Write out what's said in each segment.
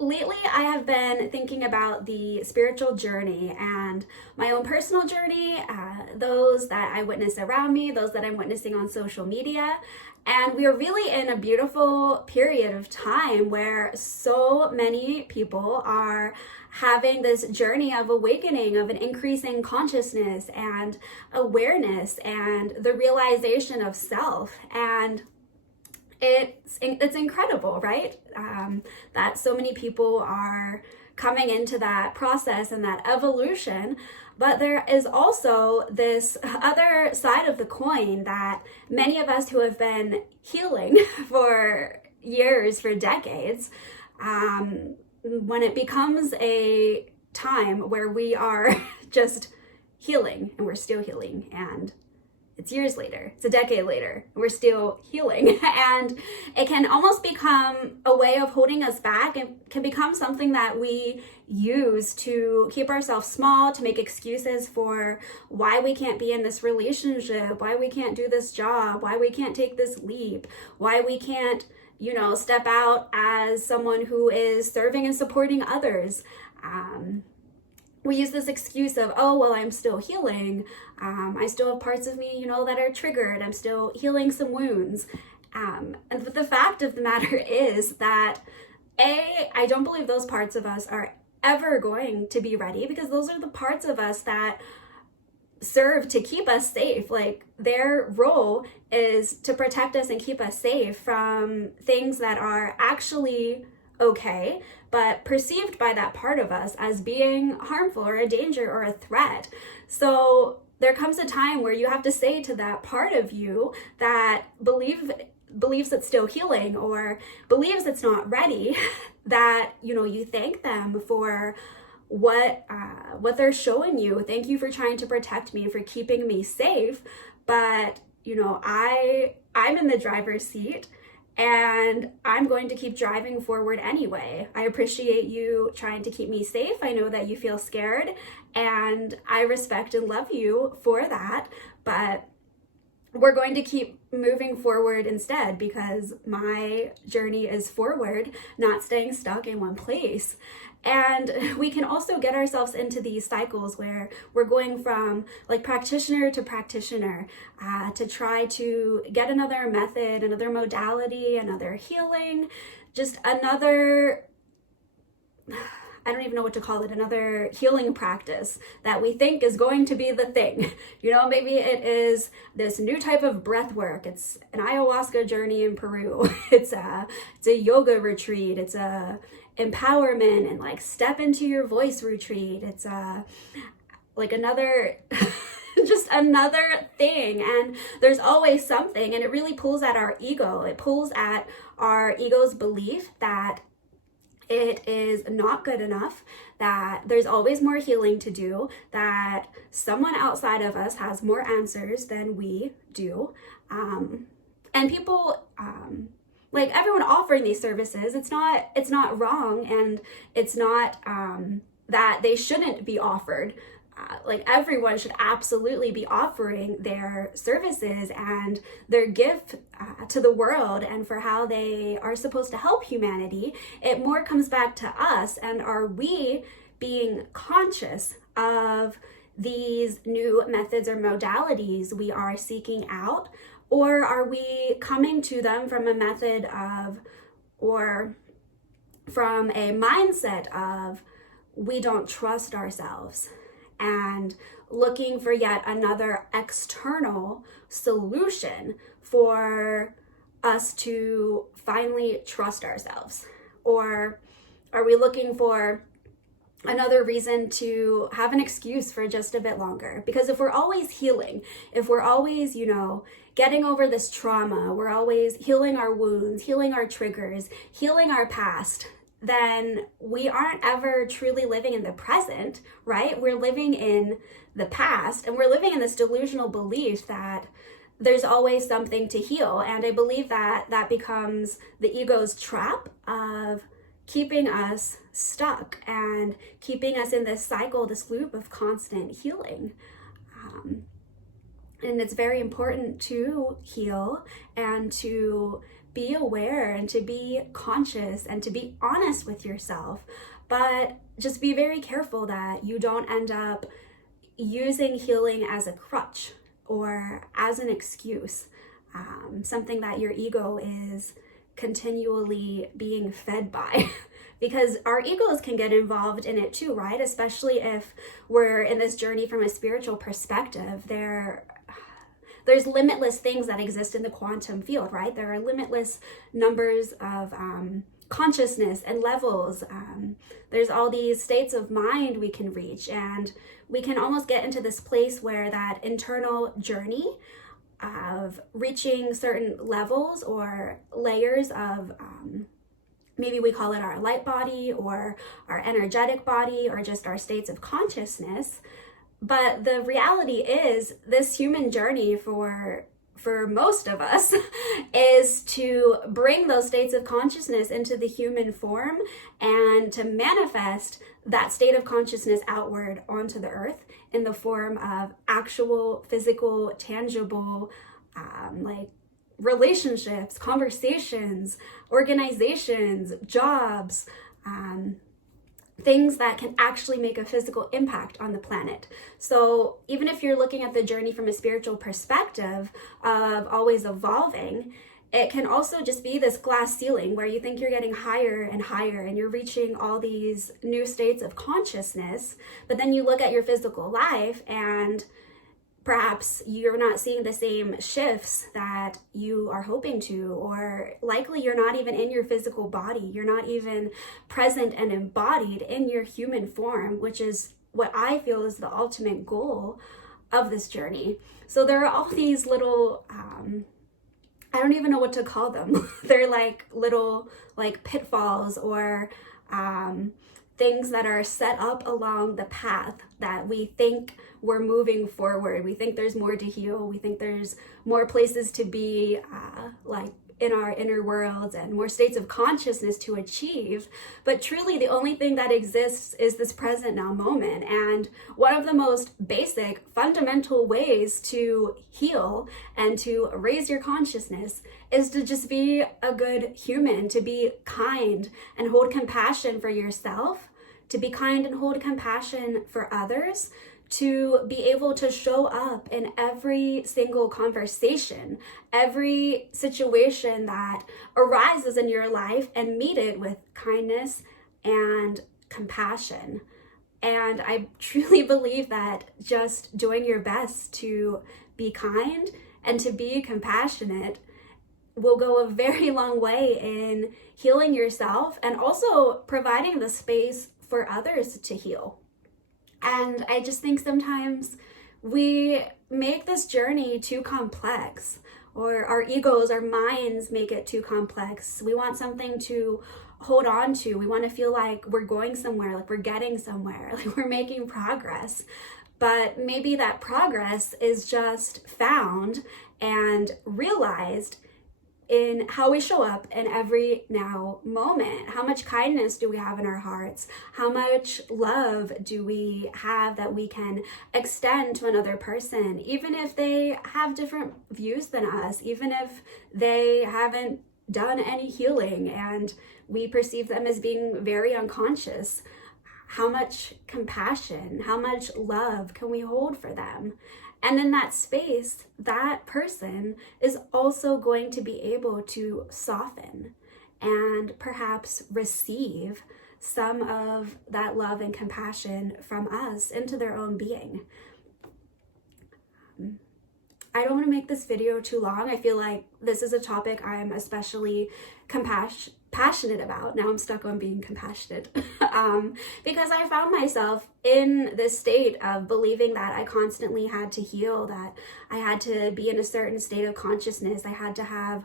Lately, I have been thinking about the spiritual journey and my own personal journey, those that I witness around me, those that I'm witnessing on social media. And we are really in a beautiful period of time where so many people are having this journey of awakening, of an increasing consciousness and awareness and the realization of self. And it's incredible, right? That so many people are coming into that process and that evolution. But there is also this other side of the coin that many of us who have been healing for years, for decades, when it becomes a time where we are just healing and we're still healing, and it's years later, it's a decade later, and we're still healing. And it can almost become a way of holding us back. It can become something that we use to keep ourselves small, to make excuses for why we can't be in this relationship, why we can't do this job, why we can't take this leap, why we can't, step out as someone who is serving and supporting others. We use this excuse of, oh, well, I'm still healing. I still have parts of me, that are triggered. I'm still healing some wounds. But the fact of the matter is that, I don't believe those parts of us are ever going to be ready, because those are the parts of us that serve to keep us safe. Like, their role is to protect us and keep us safe from things that are actually okay, but perceived by that part of us as being harmful or a danger or a threat. So there comes a time where you have to say to that part of you that believes it's still healing or believes it's not ready, that you thank them for what they're showing you. Thank you for trying to protect me, for keeping me safe, but I'm in the driver's seat, and I'm going to keep driving forward anyway. I appreciate you trying to keep me safe. I know that you feel scared, and I respect and love you for that. But we're going to keep moving forward instead, because my journey is forward, not staying stuck in one place. And we can also get ourselves into these cycles where we're going from like practitioner to practitioner, to try to get another method, another modality, another healing, just another, I don't even know what to call it, another healing practice that we think is going to be the thing. Maybe it is this new type of breath work. It's an ayahuasca journey in Peru. It's a yoga retreat. It's a empowerment and like step into your voice retreat. It's like another just another thing. And there's always something, and it really pulls at our ego. It pulls at our ego's belief that it is not good enough, that there's always more healing to do, that someone outside of us has more answers than we do. And people, like everyone offering these services, it's not wrong, and it's not that they shouldn't be offered. Like everyone should absolutely be offering their services and their gift to the world, and for how they are supposed to help humanity. It more comes back to us, and are we being conscious of these new methods or modalities we are seeking out, or are we coming to them from a method of, or from a mindset of, we don't trust ourselves, and looking for yet another external solution for us to finally trust ourselves? Or are we looking for another reason to have an excuse for just a bit longer? Because if we're always healing, if we're always, getting over this trauma, we're always healing our wounds, healing our triggers, healing our past, then we aren't ever truly living in the present, right? We're living in the past, and we're living in this delusional belief that there's always something to heal. And I believe that that becomes the ego's trap of keeping us stuck and keeping us in this cycle, this loop of constant healing. And it's very important to heal and to be aware and to be conscious and to be honest with yourself. But just be very careful that you don't end up using healing as a crutch or as an excuse, something that your ego is continually being fed by. Because our egos can get involved in it too, right? Especially if we're in this journey from a spiritual perspective. There's limitless things that exist in the quantum field, right? There are limitless numbers of consciousness and levels. There's all these states of mind we can reach, and we can almost get into this place where that internal journey of reaching certain levels or layers of maybe we call it our light body or our energetic body or just our states of consciousness. But the reality is this human journey for most of us is to bring those states of consciousness into the human form and to manifest that state of consciousness outward onto the earth in the form of actual physical, tangible, like relationships, conversations, organizations, jobs, things that can actually make a physical impact on the planet. So even if you're looking at the journey from a spiritual perspective of always evolving, it can also just be this glass ceiling where you think you're getting higher and higher and you're reaching all these new states of consciousness, but then you look at your physical life and perhaps you're not seeing the same shifts that you are hoping to, or likely you're not even in your physical body. You're not even present and embodied in your human form, which is what I feel is the ultimate goal of this journey. So there are all these little, I don't even know what to call them. They're like little like pitfalls or things that are set up along the path that we think we're moving forward. We think there's more to heal. We think there's more places to be, like in our inner worlds, and more states of consciousness to achieve. But truly the only thing that exists is this present now moment. And one of the most basic fundamental ways to heal and to raise your consciousness is to just be a good human, to be kind and hold compassion for yourself, to be kind and hold compassion for others, to be able to show up in every single conversation, every situation that arises in your life, and meet it with kindness and compassion. And I truly believe that just doing your best to be kind and to be compassionate will go a very long way in healing yourself and also providing the space for others to heal. And I just think sometimes we make this journey too complex, or our egos, our minds make it too complex. We want something to hold on to. We want to feel like we're going somewhere, like we're getting somewhere, like we're making progress. But maybe that progress is just found and realized in how we show up in every now moment. How much kindness do we have in our hearts? How much love do we have that we can extend to another person, even if they have different views than us, even if they haven't done any healing and we perceive them as being very unconscious? How much compassion, how much love can we hold for them? And in that space, that person is also going to be able to soften and perhaps receive some of that love and compassion from us into their own being. I don't want to make this video too long. I feel like this is a topic I'm especially passionate about. Now I'm stuck on being compassionate because I found myself in this state of believing that I constantly had to heal, that I had to be in a certain state of consciousness. I had to have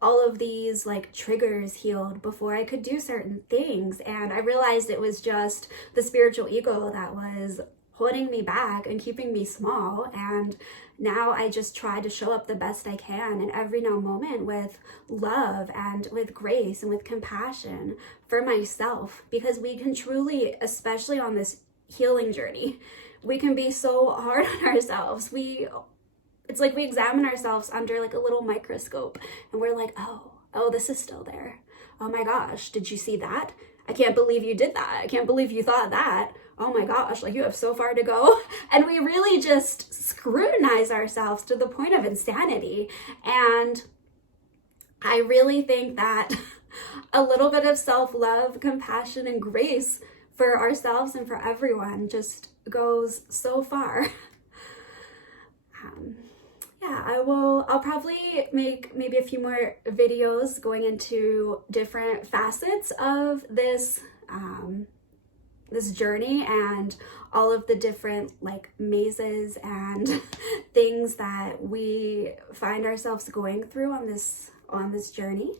all of these like triggers healed before I could do certain things. And I realized it was just the spiritual ego that was holding me back and keeping me small. And now I just try to show up the best I can in every now moment with love and with grace and with compassion for myself, because we can truly, especially on this healing journey, we can be so hard on ourselves. It's like we examine ourselves under like a little microscope and we're like, oh, Oh, this is still there. Oh my gosh, did you see that? I can't believe you did that. I can't believe you thought that. Oh my gosh, like you have so far to go. And we really just scrutinize ourselves to the point of insanity. And I really think that a little bit of self-love, compassion, and grace for ourselves and for everyone just goes so far. Yeah, I'll probably make maybe a few more videos going into different facets of this this journey and all of the different like mazes and things that we find ourselves going through on this journey.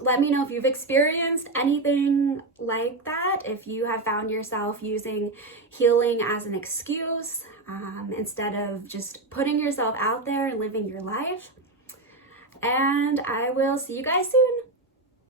Let me know if you've experienced anything like that, if you have found yourself using healing as an excuse instead of just putting yourself out there and living your life. And I will see you guys soon.